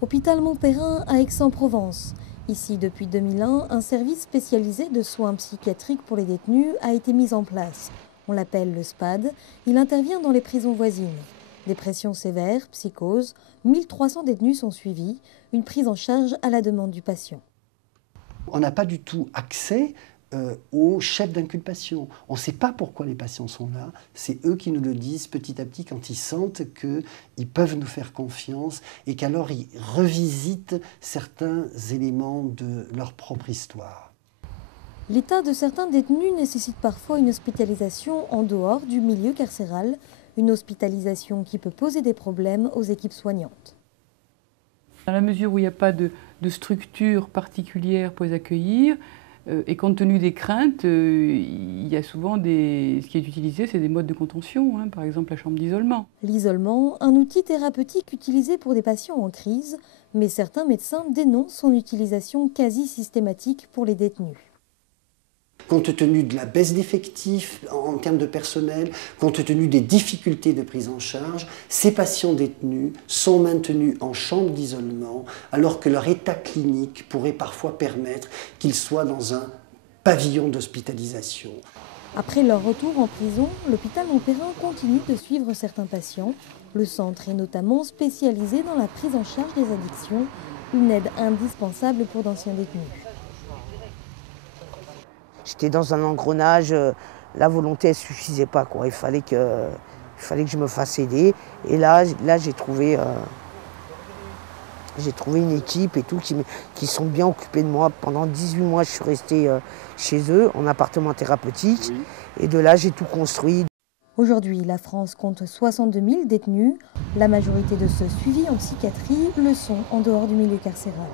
Hôpital Montperrin à Aix-en-Provence. Ici, depuis 2001, un service spécialisé de soins psychiatriques pour les détenus a été mis en place. On l'appelle le SPAD. Il intervient dans les prisons voisines. Dépression sévère, psychose, 1300 détenus sont suivis, une prise en charge à la demande du patient. On n'a pas du tout accès aux chefs d'inculpation. On ne sait pas pourquoi les patients sont là. C'est eux qui nous le disent petit à petit quand ils sentent qu'ils peuvent nous faire confiance et qu'alors ils revisitent certains éléments de leur propre histoire. L'état de certains détenus nécessite parfois une hospitalisation en dehors du milieu carcéral, une hospitalisation qui peut poser des problèmes aux équipes soignantes. Dans la mesure où il n'y a pas de structure particulière pour les accueillir, et compte tenu des craintes, il y a souvent ce qui est utilisé, c'est des modes de contention, par exemple la chambre d'isolement. L'isolement, un outil thérapeutique utilisé pour des patients en crise, mais certains médecins dénoncent son utilisation quasi systématique pour les détenus. Compte tenu de la baisse d'effectifs en termes de personnel, compte tenu des difficultés de prise en charge, ces patients détenus sont maintenus en chambre d'isolement alors que leur état clinique pourrait parfois permettre qu'ils soient dans un pavillon d'hospitalisation. Après leur retour en prison, l'hôpital Montperrin continue de suivre certains patients. Le centre est notamment spécialisé dans la prise en charge des addictions, une aide indispensable pour d'anciens détenus. J'étais dans un engrenage, la volonté ne suffisait pas, quoi. Il fallait que je me fasse aider. Et là j'ai trouvé une équipe et tout qui sont bien occupés de moi. Pendant 18 mois, je suis resté chez eux, en appartement thérapeutique. Oui. Et de là, j'ai tout construit. Aujourd'hui, la France compte 62 000 détenus. La majorité de ceux suivis en psychiatrie le sont en dehors du milieu carcéral.